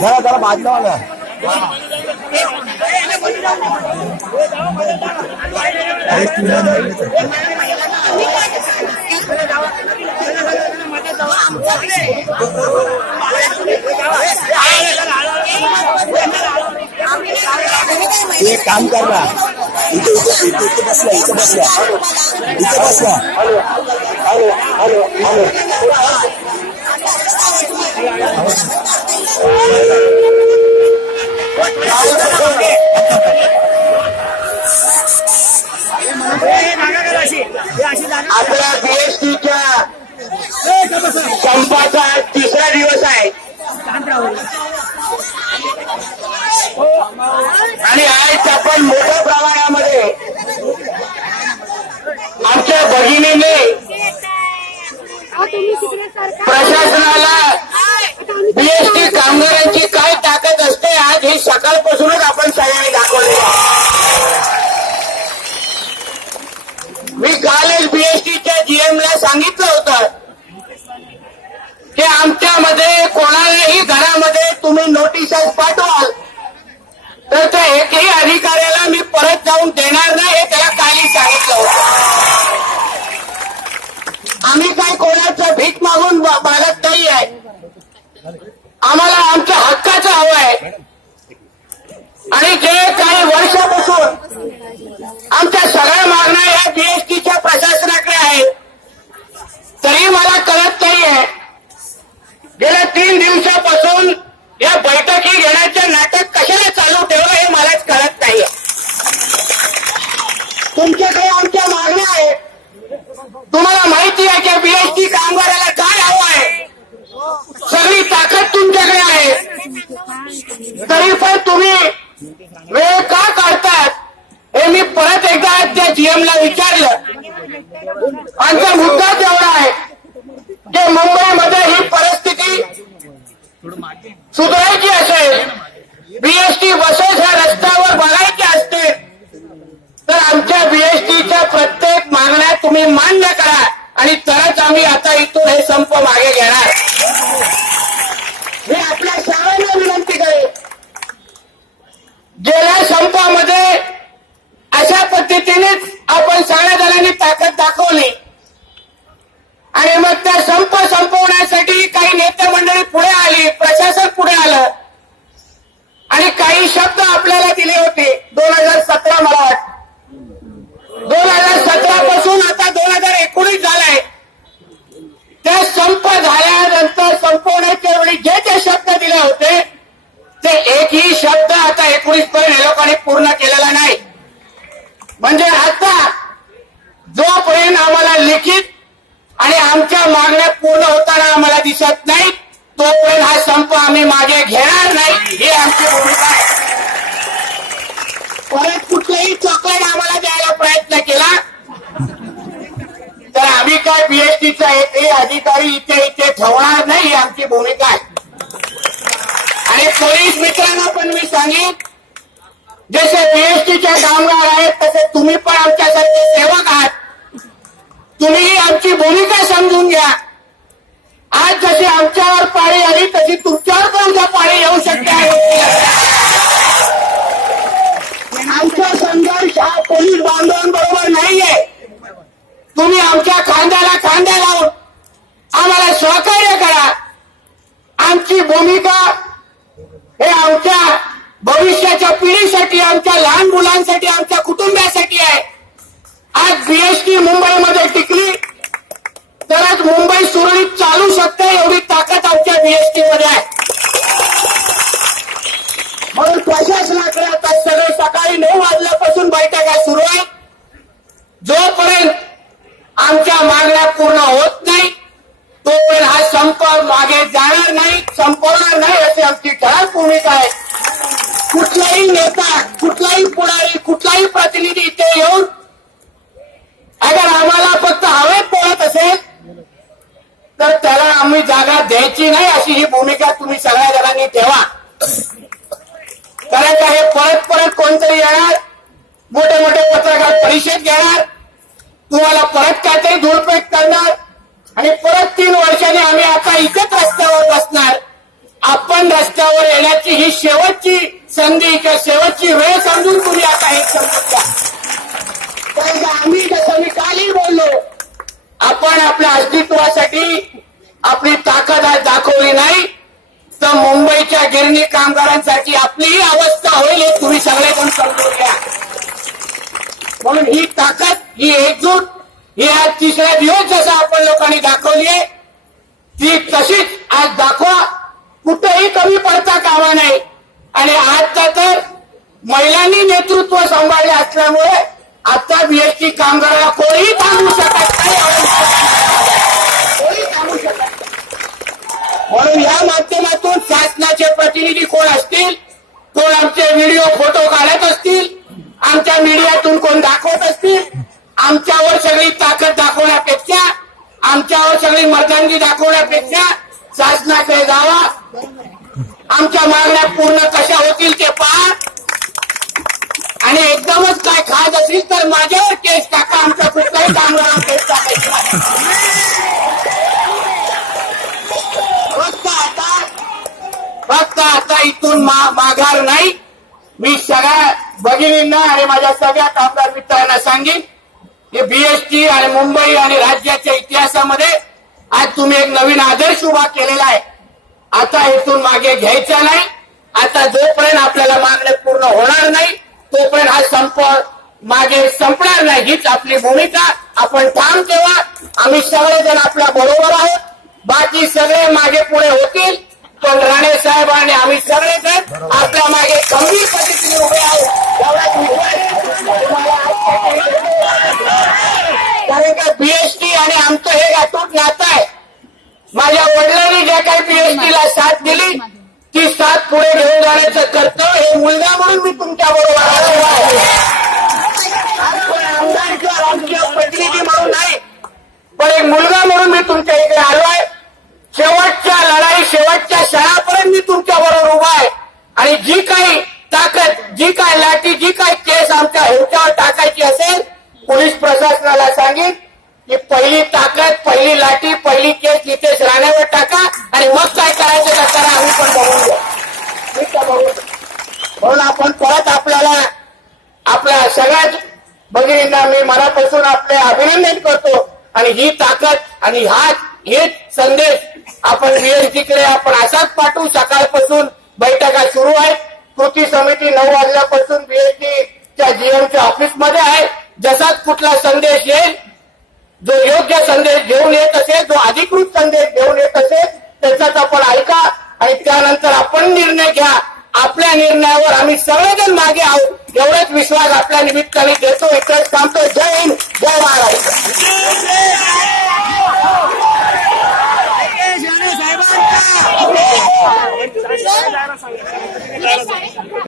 जरा बाजूला वाला एक काम कर ना, इथे बसला हॅलो आपल्या बीएसटीच्या संपाचा तिसरा दिवस आहे आणि आज आपण मोठ्या प्रमाणामध्ये आमच्या भगिनीने प्रशासनाला बीएसटी कामगारांची काय ताकद असते आज ही सकाळपासूनच आपण सगळ्यांनी दाखवली। मी कालच बीएसटीच्या जीएमला सांगितलं होतं की आमच्यामध्ये कोणालाही घरामध्ये तुम्ही नोटिसेस पाठवाल तर त्या एकही अधिकाऱ्याला मी परत जाऊन देणार नाही हे त्याला कालही सांगितलं होतं। आम्ही काय कोणाचं भीक मागून मागत नाही आहे, आम्हाला आमच्या हक्काचं हवं आहे आणि जे काही वर्षापासून आमच्या सगळ्या मागण्या या बीएसटीच्या प्रशासनाकडे आहे तरी मला कळत नाहीये गेल्या 3 दिवसापासून या बैठकी घेण्याचे नाटक कशाला चालू ठेवलं हे मलाच कळत नाहीये। तुमच्याकडे आमच्या मागण्या आहेत, तुम्हाला माहिती आहे की बीएसटी कामगाराला काय हवं आहे, सगळी ताकद तुमच्याकडे आहे, तरी पण तुम्ही वेळ का काढतात हे मी परत एकदा त्या जीएमला विचारलं। आमचा मुद्दा तेवढा आहे की मुंबईमध्ये ही परिस्थिती सुधारायची असेल, बीएसटी बसेस ह्या रस्त्यावर बघायच्या असतील तर आमच्या बीएसटीच्या प्रत्येक मागण्या तुम्ही मान्य करा आणि तरच आम्ही आता इथून हे संप मागे घेणार। मी आपल्या सर्वांना विनंती करेन, गेल्या संपामध्ये अशा पद्धतीनेच आपण सगळ्या जणांनी ताकद दाखवली आणि मग त्या संप संपवण्यासाठी काही नेते मंडळी पुढे आली, प्रशासन पुढे आलं आणि काही शब्द आपल्याला दिले होते 2017 मला वाटतं 2017 पासून आता 2019 झालाय। त्या संप झाल्यानंतर संपवण्याच्या वेळी जे जे शब्द दिले होते ते एकही शब्द आता 19 पर्यंत हे लोकांनी पूर्ण केलेला नाही। म्हणजे आता जोपर्यंत आम्हाला लिखित आणि आमच्या मागण्या पूर्ण होताना आम्हाला दिसत नाही तोपर्यंत हा संप आम्ही मागे घेणार नाही ही आमची भूमिका आहे। परत कुठलेही चॉकलेट आम्हाला द्यायला प्रयत्न केला तर आम्ही काय बीएसटीचा एकही अधिकारी इथे ठेवणार नाही ही आमची भूमिका आहे। आणि पोलीस मित्रांना पण मी सांगेन, जसे बीएसटीचे कामगार आहेत तसे तुम्ही पण आमच्यासारखे सेवक आहात, तुम्हीही आमची भूमिका समजून घ्या। आज जशी आमच्यावर पाळी आली तशी तुमच्यावर पण उद्या पाळी येऊ शकते। आमचा संघर्ष हा पोलीस बांधवांबरोबर नाहीये, तुम्ही आमच्या खांद्याला खांदा लावून आम्हाला सहकार्य करा। आमची भूमिका हे आमच्या भविष्याच्या पिढीसाठी, आमच्या लहान मुलांसाठी, आमच्या कुटुंबासाठी आहे। आज बीएसटी मुंबईमध्ये टिकली तरच मुंबई सुरळीत चालू शकते एवढी ताकद आमच्या बीएसटी मध्ये आहे। म्हणून प्रशासनाकडे आता सगळे सकाळी 9 वाजल्यापासून बैठका सुरू आहेत। जोपर्यंत आमच्या मागण्या पूर्ण होत नाही तोपर्यंत हा संप मागे जाणार नाही, संपवणार नाही अशी आमची ठराव भूमिका आहे। कुठलाही नेता, कुठलाही पुढारी, कुठलाही प्रतिनिधी इथे येऊन अगर आम्हाला फक्त हवेत बोलत असेल तर त्याला आम्ही जागा द्यायची नाही अशी ही भूमिका तुम्ही सगळ्या जणांनी ठेवा। कारण का हे परत परत कोणतरी येणार, मोठे मोठे पत्रकार परिषद घेणार तुम्हाला परत काहीतरी धूळपेट करणार आणि परत 3 वर्षांनी आम्ही आता इथेच रस्त्यावर बसणार. आपण रस्त्यावर येण्याची ही शेवटची संधी किंवा शेवटची वेळ समजून तुम्ही आता हे समजून घ्या. कारण आम्ही जसं मी कालही बोललो, आपण आपल्या अस्तित्वासाठी आपली ताकद आज दाखवली नाही तर मुंबईच्या गिरणी कामगारांसाठी आपली ही अवस्था होईल हे तुम्ही सगळेजण समजून घ्या. म्हणून ही ताकद, ही एकजूट, ही आज 3रा दिवस जसं आपण लोकांनी दाखवली आहे ती तशीच आज दाखवा. कुठेही कमी पडता कामा नाही. आणि आता तर महिलांनी नेतृत्व सांभाळले असल्यामुळे आता बीएसटी कामगाराला कोणीही थांबवू शकत नाही, कोणी थांबवू शकत नाही. म्हणून या माध्यमातून शासनाचे प्रतिनिधी कोण असतील, कोण आमचे व्हिडिओ फोटो काढत असतील, आमच्या मीडियातून कोण दाखवत असतील, आमच्यावर सगळी ताकद दाखवण्यापेक्षा, आमच्यावर सगळी मर्दानगी दाखवण्यापेक्षा शासनाकडे जावा. आमच्या मागण्या पूर्ण कशा होतील ते पहा. आणि एकदमच काय खात असेल तर माझ्यावर केस टाका. आमच्या कुठल्याही कामगारांवर केस टाकायची नाही. फक्त आता इथून माघार नाही. मी सगळ्या भगिनींना आणि माझ्या सगळ्या कामगार मित्रांना सांगेन की बीएसटी आणि मुंबई आणि राज्याच्या इतिहासामध्ये आज तुम्ही एक नवीन आदर्श उभा केलेला आहे. आता इथून मागे घ्यायचा नाही. आता जोपर्यंत आपल्याला मागण्या पूर्ण होणार नाही तोपर्यंत हा संप मागे संपणार नाही. हीच आपली भूमिका. आपण ठाम ठेवा. आम्ही सगळेजण आपल्या बरोबर आहोत. बाकी सगळे मागे पुढे होतील पण राणे साहेब आणि आम्ही सगळेजण आपल्या मागे गंभीर पद्धतीने उभे आहोत. कारण का बीएसटी आणि आमचं हे अतूट नातं आहे. माझ्या वडिलांनी ज्या काही बीएसटीला साथ दिली ती साथ पुढे घेऊन जाण्याचं कर्तव्य हे मुलगा म्हणून मी तुमच्या बरोबर आहे. आमदार किंवा राजकीय प्रतिनिधी म्हणून नाही पण एक मुलगा म्हणून मी तुमच्या इकडे आलोय. शेवटच्या लढाई, शेवटच्या क्षणापर्यंत मी तुमच्या बरोबर उभा आहे. आणि जी काही ताकद, जी काही लाठी, जी काही केस आमच्या ह्यांच्यावर टाकायची असेल पोलीस प्रशासनाला सांगेन की पहिली ताकद, पहिली लाठी, पहिली केस नितेश राणेवर टाका आणि मग काय करायचं का करा. आम्ही पण बघून घ्या. म्हणून आपण परत आपल्या सगळ्याच भगिनींना मी मनापासून आपले अभिनंदन करतो. आणि ही ताकद आणि हेच संदेश आपण बीएसटीकडे आपण असाच पाठवू. सकाळपासून बैठका सुरू आहेत. कृती समिती 9 वाजल्यापासून बीएसटीच्या जीएमच्या ऑफिसमध्ये आहे. जसाच कुठला संदेश येईल, जो योग्य संदेश घेऊन येत असेल, जो अधिकृत संदेश घेऊन येत असेल त्याचाच आपण ऐका आणि त्यानंतर आपण निर्णय घ्या. आपल्या निर्णयावर आम्ही सगळेजण मागे आहोत एवढाच विश्वास आपल्या निमित्ताने देतो. इथेच थांबतो. जय हिंद, जय महाराष्ट्र.